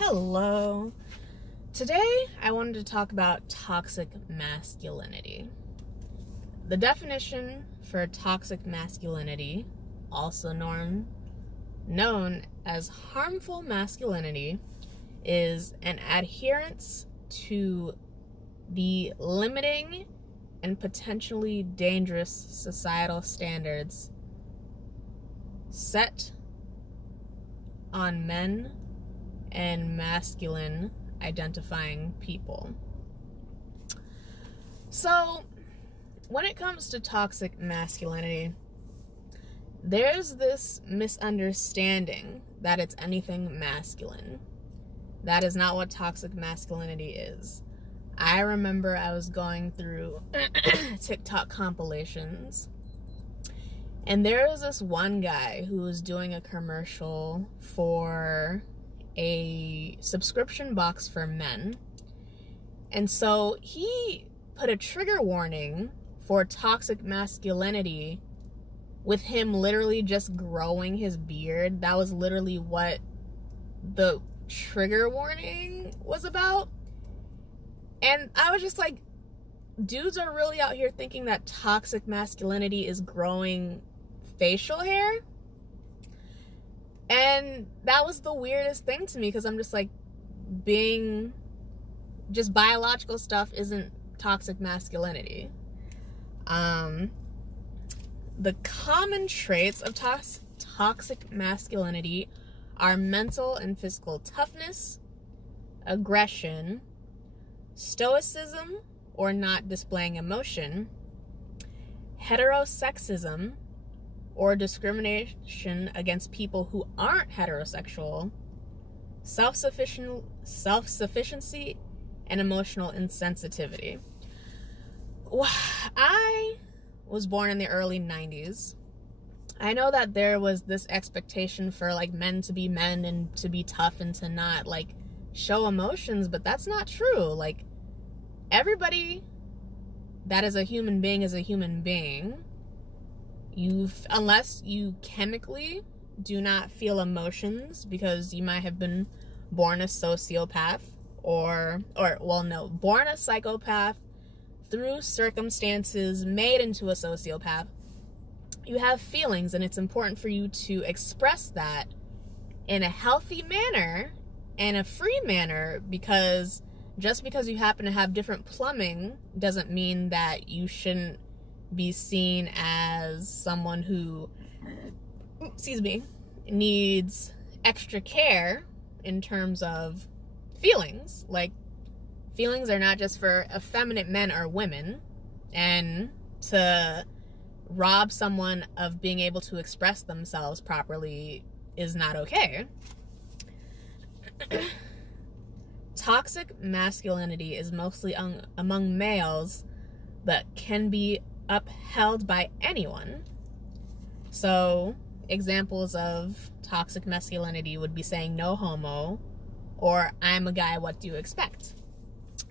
Hello. Today I wanted to talk about toxic masculinity. The definition for toxic masculinity, also known as harmful masculinity, is an adherence to the limiting and potentially dangerous societal standards set on men and masculine identifying people. So, when it comes to toxic masculinity, there's this misunderstanding that it's anything masculine. That is not what toxic masculinity is. I remember I was going through TikTok compilations, and there was this one guy who was doing a commercial for a subscription box for men. And so he put a trigger warning for toxic masculinity with him literally just growing his beard. That was literally what the trigger warning was about. And I was just like, dudes are really out here thinking that toxic masculinity is growing facial hair? And that was the weirdest thing to me, because I'm just like, being just biological stuff isn't toxic masculinity. The common traits of toxic masculinity are mental and physical toughness, aggression, stoicism or not displaying emotion, heterosexism or discrimination against people who aren't heterosexual, self-sufficiency, and emotional insensitivity. I was born in the early 90s. I know that there was this expectation for like men to be men and to be tough and to not like show emotions, but that's not true. Like, everybody that is a human being is a human being. Unless you chemically do not feel emotions because you might have been born a sociopath born a psychopath through circumstances made into a sociopath. You have feelings, and it's important for you to express that in a healthy manner and a free manner, because just because you happen to have different plumbing doesn't mean that you shouldn't be seen as someone who, needs extra care in terms of feelings. Like, feelings are not just for effeminate men or women, and to rob someone of being able to express themselves properly is not okay. Toxic masculinity is mostly among males, but can be upheld by anyone. So, examples of toxic masculinity would be saying no homo, or I'm a guy, what do you expect?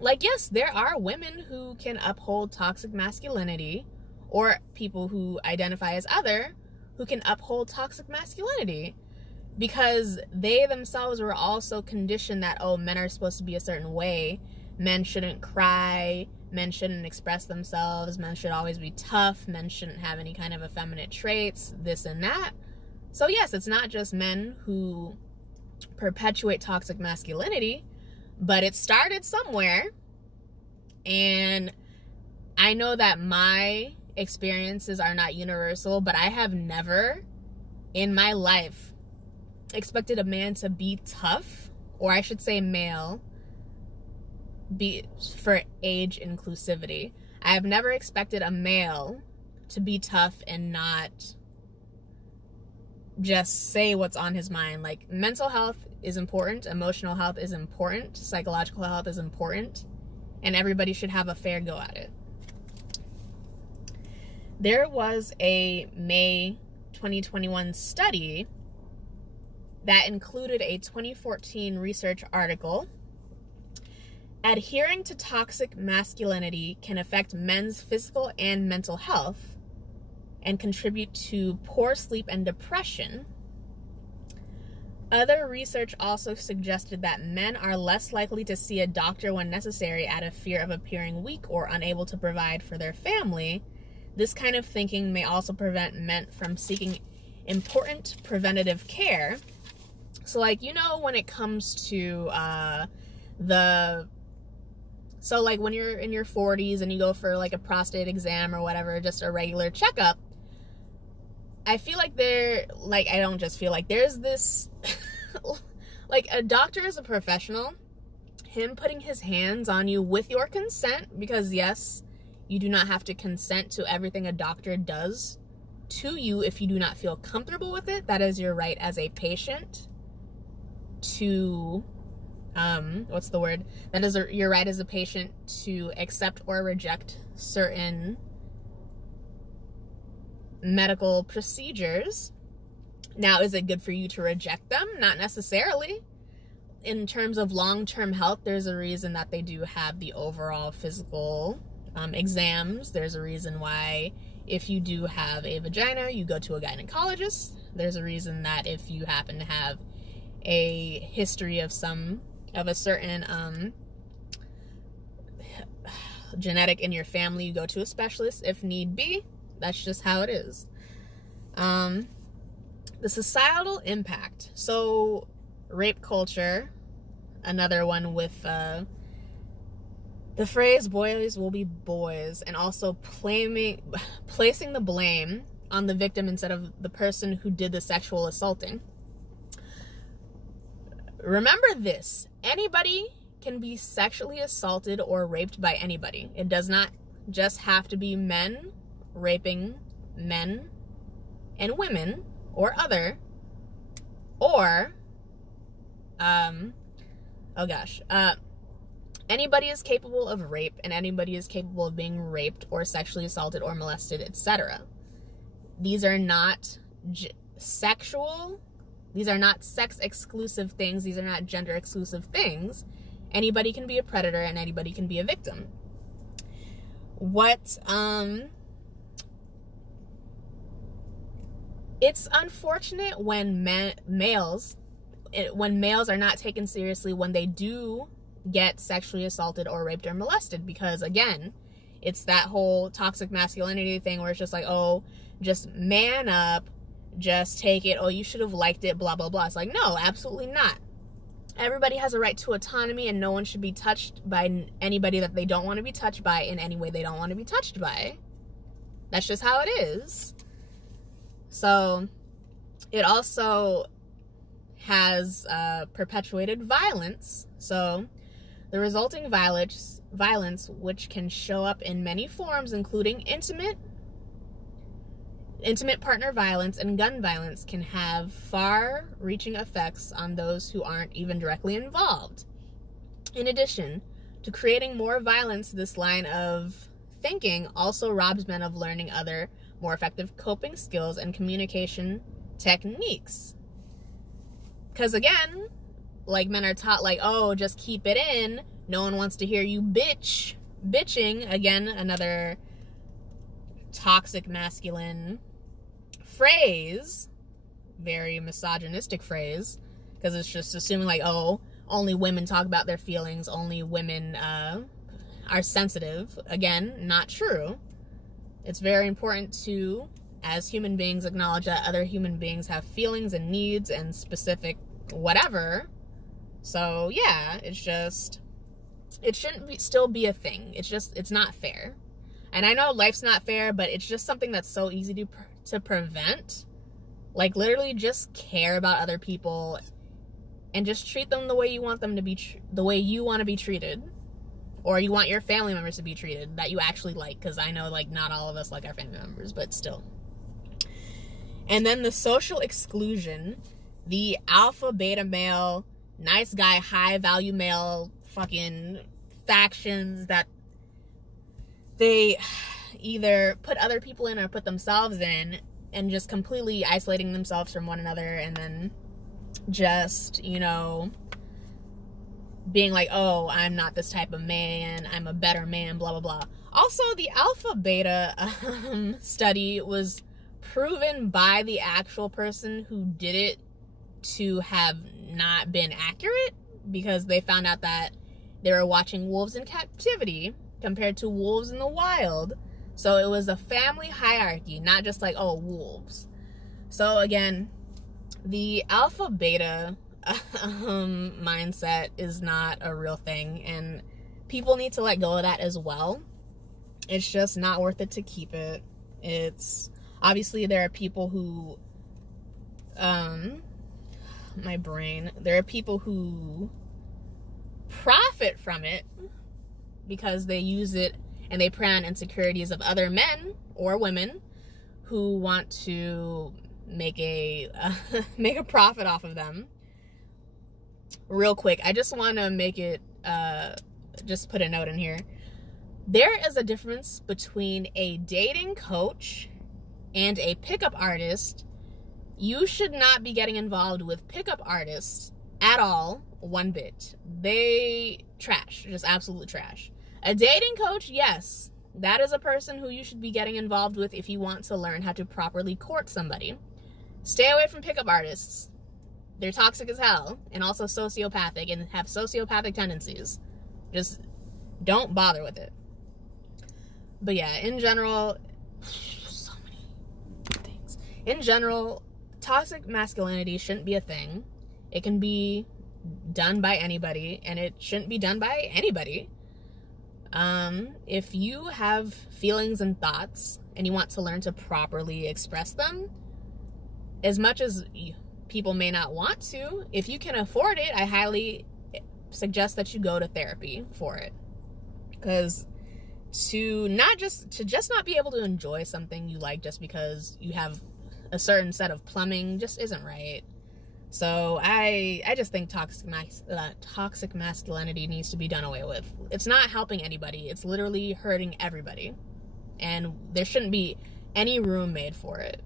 Like, yes, there are women who can uphold toxic masculinity, or people who identify as other who can uphold toxic masculinity, because they themselves were also conditioned that, oh, men are supposed to be a certain way, men shouldn't cry, men shouldn't express themselves, men should always be tough, men shouldn't have any kind of effeminate traits, this and that. So yes, it's not just men who perpetuate toxic masculinity, but it started somewhere. And I know that my experiences are not universal, but I have never in my life expected a man to be tough, or I should say male, for age inclusivity. I have never expected a male to be tough and not just say what's on his mind. Like, mental health is important, emotional health is important, psychological health is important, and everybody should have a fair go at it. There was a May 2021 study that included a 2014 research article. Adhering to toxic masculinity can affect men's physical and mental health and contribute to poor sleep and depression. Other research also suggested that men are less likely to see a doctor when necessary out of fear of appearing weak or unable to provide for their family. This kind of thinking may also prevent men from seeking important preventative care. So, like, you know, when it comes to so like when you're in your 40s and you go for like a prostate exam or whatever, just a regular checkup, I feel like I don't just feel like, there's this, like, a doctor is a professional. Him putting his hands on you with your consent, because yes, you do not have to consent to everything a doctor does to you if you do not feel comfortable with it. That is your right as a patient to, that is your right as a patient to accept or reject certain medical procedures. Now, is it good for you to reject them? Not necessarily. In terms of long-term health, there's a reason that they do have the overall physical exams. There's a reason why if you do have a vagina, you go to a gynecologist. There's a reason that if you happen to have a history of a certain genetic in your family, you go to a specialist if need be. That's just how it is. The societal impact. So, rape culture, another one with the phrase "boys will be boys," and also placing the blame on the victim instead of the person who did the sexual assaulting. Remember this: anybody can be sexually assaulted or raped by anybody. It does not just have to be men raping men and women or other, or anybody is capable of rape, and anybody is capable of being raped or sexually assaulted or molested, etc. These are not these are not sex exclusive things. These are not gender exclusive things. Anybody can be a predator and anybody can be a victim. It's unfortunate when males are not taken seriously when they do get sexually assaulted or raped or molested, because again, it's that whole toxic masculinity thing where it's just like, oh, just man up, just take it, oh, you should have liked it, blah, blah, blah. It's like, no, absolutely not. Everybody has a right to autonomy, and no one should be touched by anybody that they don't want to be touched by in any way they don't want to be touched by. That's just how it is. So it also has perpetuated violence. So the resulting violence, which can show up in many forms, including intimate partner violence and gun violence, can have far-reaching effects on those who aren't even directly involved. In addition to creating more violence, this line of thinking also robs men of learning other, more effective coping skills and communication techniques. Because again, like, men are taught, like, oh, just keep it in. No one wants to hear you bitching. Again, another toxic masculine phrase, very misogynistic phrase, because it's just assuming, like, oh, only women talk about their feelings, only women are sensitive. Again, not true. It's very important to, as human beings, acknowledge that other human beings have feelings and needs and specific whatever. So yeah, it shouldn't still be a thing. It's not fair. And I know life's not fair, but it's just something that's so easy to prevent. Like, literally just care about other people and just treat them the way you want them to be, the way you want to be treated, or you want your family members to be treated, that you actually like, because I know, like, not all of us like our family members, but still. And then the social exclusion, the alpha, beta male, nice guy, high value male fucking factions that they either put other people in or put themselves in, and just completely isolating themselves from one another, and then just, you know, being like, oh, I'm not this type of man, I'm a better man, blah, blah, blah. Also, the alpha beta study was proven by the actual person who did it to have not been accurate because they found out that they were watching wolves in captivity compared to wolves in the wild. So it was a family hierarchy, not just like, oh, wolves. So again, the alpha beta mindset is not a real thing, and people need to let go of that as well. It's just not worth it to keep it. It's obviously there are people who there are people who profit from it because they use it and they prey on insecurities of other men or women who want to make a profit off of them. Real quick, I just want to make it just put a note in here. There is a difference between a dating coach and a pickup artist. You should not be getting involved with pickup artists at all, one bit. They trash, just absolute trash. A dating coach, yes, that is a person who you should be getting involved with if you want to learn how to properly court somebody. Stay away from pickup artists. They're toxic as hell and also sociopathic and have sociopathic tendencies. Just don't bother with it. But yeah, in general, so many things. In general, toxic masculinity shouldn't be a thing. It can be done by anybody, and it shouldn't be done by anybody. If you have feelings and thoughts and you want to learn to properly express them, as much as people may not want to, if you can afford it, I highly suggest that you go to therapy for it. Because to just not be able to enjoy something you like just because you have a certain set of plumbing just isn't right. So I just think toxic masculinity needs to be done away with. It's not helping anybody. It's literally hurting everybody. And there shouldn't be any room made for it.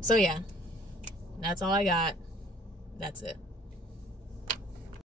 So yeah, that's all I got. That's it.